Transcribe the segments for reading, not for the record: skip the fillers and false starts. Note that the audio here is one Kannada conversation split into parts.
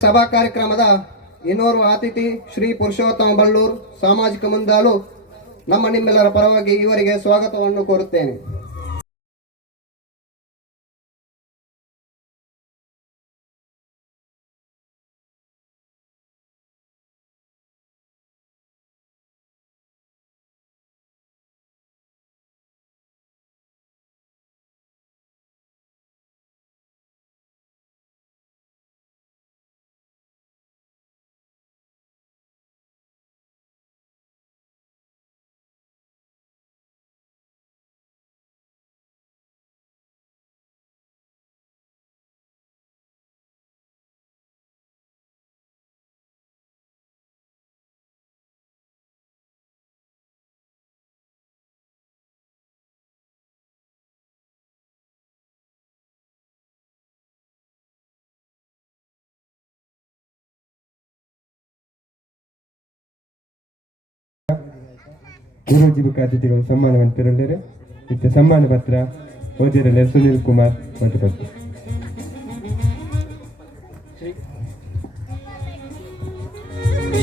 ಸಭಾ ಕಾರ್ಯಕ್ರಮದ ಇನ್ನೋರ್ವ ಅತಿಥಿ ಶ್ರೀ ಪುರುಷೋತ್ತಮ ಬಳ್ಳೂರ್ ಸಾಮಾಜಿಕ ಮುಂದಾಳು ನಿಮ್ಮೆಲ್ಲರ ಪರವಾಗಿ ಇವರಿಗೆ ಸ್ವಾಗತವನ್ನು ಕೋರುತ್ತೇನೆ. ಗುರುಜಿ ಅತಿಥಿಗಳು ಸಮ್ಮಾನವಂತರಲ್ಲರೆ ಇತ್ತ ಸಮ್ಮಾನ ಪತ್ರ ಓದಿರಲ್ಲ ಸುನೀಲ್ ಕುಮಾರ್ ಮತಪತ್ರ.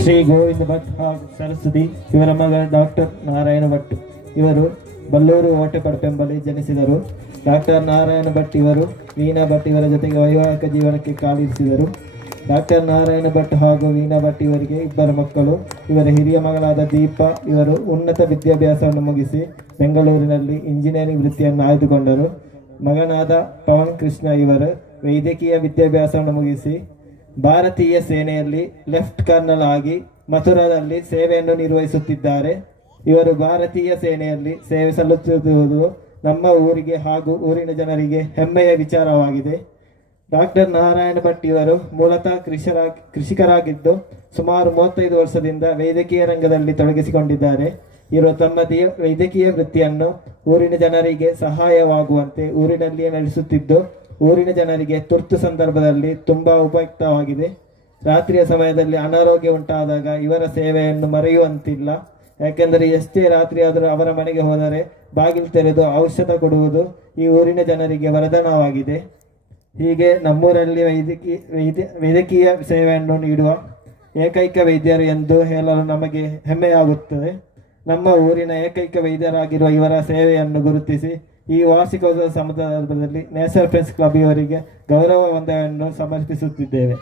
ಶ್ರೀ ಗೋವಿಂದ ಭಟ್ ಹಾಗೂ ಸರಸ್ವತಿ ಇವರ ಮಗ ಡಾಕ್ಟರ್ ನಾರಾಯಣ ಭಟ್ ಇವರು ಬಲ್ಲೂರು ಓಟೆಪಡಪೆಂಬಲ್ಲಿ ಜನಿಸಿದರು. ಡಾಕ್ಟರ್ ನಾರಾಯಣ ಭಟ್ ಇವರು ವೀಣಾ ಭಟ್ ಇವರ ಜೊತೆಗೆ ವೈವಾಹಿಕ ಜೀವನಕ್ಕೆ ಕಾಲಿರಿಸಿದರು. ಡಾಕ್ಟರ್ ನಾರಾಯಣ ಭಟ್ ಹಾಗೂ ವೀಣಾ ಭಟ್ ಇವರಿಗೆ ಇಬ್ಬರು ಮಕ್ಕಳು. ಇವರ ಹಿರಿಯ ಮಗಳಾದ ದೀಪ ಇವರು ಉನ್ನತ ವಿದ್ಯಾಭ್ಯಾಸವನ್ನು ಮುಗಿಸಿ ಬೆಂಗಳೂರಿನಲ್ಲಿ ಇಂಜಿನಿಯರಿಂಗ್ ವೃತ್ತಿಯನ್ನು ಆಯ್ದುಕೊಂಡರು. ಮಗನಾದ ಪವನ್ ಕೃಷ್ಣ ಇವರು ವೈದ್ಯಕೀಯ ವಿದ್ಯಾಭ್ಯಾಸವನ್ನು ಮುಗಿಸಿ ಭಾರತೀಯ ಸೇನೆಯಲ್ಲಿ ಲೆಫ್ಟ್ ಕರ್ನಲ್ ಆಗಿ ಮಥುರಾದಲ್ಲಿ ಸೇವೆಯನ್ನು ನಿರ್ವಹಿಸುತ್ತಿದ್ದಾರೆ. ಇವರು ಭಾರತೀಯ ಸೇನೆಯಲ್ಲಿ ಸೇವೆ ಸಲ್ಲಿಸುತ್ತಿರುವುದು ನಮ್ಮ ಊರಿಗೆ ಹಾಗೂ ಊರಿನ ಜನರಿಗೆ ಹೆಮ್ಮೆಯ ವಿಚಾರವಾಗಿದೆ. ಡಾಕ್ಟರ್ ನಾರಾಯಣ ಭಟ್ ಇವರು ಮೂಲತಃ ಕೃಷಿಕರಾಗಿದ್ದು ಸುಮಾರು 35 ವರ್ಷದಿಂದ ವೈದ್ಯಕೀಯ ರಂಗದಲ್ಲಿ ತೊಡಗಿಸಿಕೊಂಡಿದ್ದಾರೆ. ಇವರು ತಮ್ಮ ವೈದ್ಯಕೀಯ ವೃತ್ತಿಯನ್ನು ಊರಿನ ಜನರಿಗೆ ಸಹಾಯವಾಗುವಂತೆ ಊರಿನಲ್ಲಿಯೇ ನಡೆಸುತ್ತಿದ್ದು ಊರಿನ ಜನರಿಗೆ ತುರ್ತು ಸಂದರ್ಭದಲ್ಲಿ ತುಂಬಾ ಉಪಯುಕ್ತವಾಗಿದೆ. ರಾತ್ರಿಯ ಸಮಯದಲ್ಲಿ ಅನಾರೋಗ್ಯ ಉಂಟಾದಾಗ ಇವರ ಸೇವೆಯನ್ನು ಮರೆಯುವಂತಿಲ್ಲ. ಯಾಕೆಂದರೆ ಎಷ್ಟೇ ರಾತ್ರಿ ಆದರೂ ಅವರ ಮನೆಗೆ ಹೋದರೆ ಬಾಗಿಲು ತೆರೆದು ಔಷಧ ಕೊಡುವುದು ಈ ಊರಿನ ಜನರಿಗೆ ವರದಾನವಾಗಿದೆ. ಹೀಗೆ ನಮ್ಮೂರಲ್ಲಿ ವೈದ್ಯಕೀಯ ಸೇವೆಯನ್ನು ನೀಡುವ ಏಕೈಕ ವೈದ್ಯರು ಎಂದು ಹೇಳಲು ನಮಗೆ ಹೆಮ್ಮೆಯಾಗುತ್ತದೆ. ನಮ್ಮ ಊರಿನ ಏಕೈಕ ವೈದ್ಯರಾಗಿರುವ ಇವರ ಸೇವೆಯನ್ನು ಗುರುತಿಸಿ ಈ ವಾರ್ಷಿಕೋತ್ಸವ ಸಂದರ್ಭದಲ್ಲಿ ನ್ಯಾಷನಲ್ ಫ್ರೆಂಡ್ಸ್ ಕ್ಲಬ್ ಇವರಿಗೆ ಗೌರವ ವಂದನೆಯನ್ನು ಸಮರ್ಪಿಸುತ್ತಿದ್ದೇವೆ.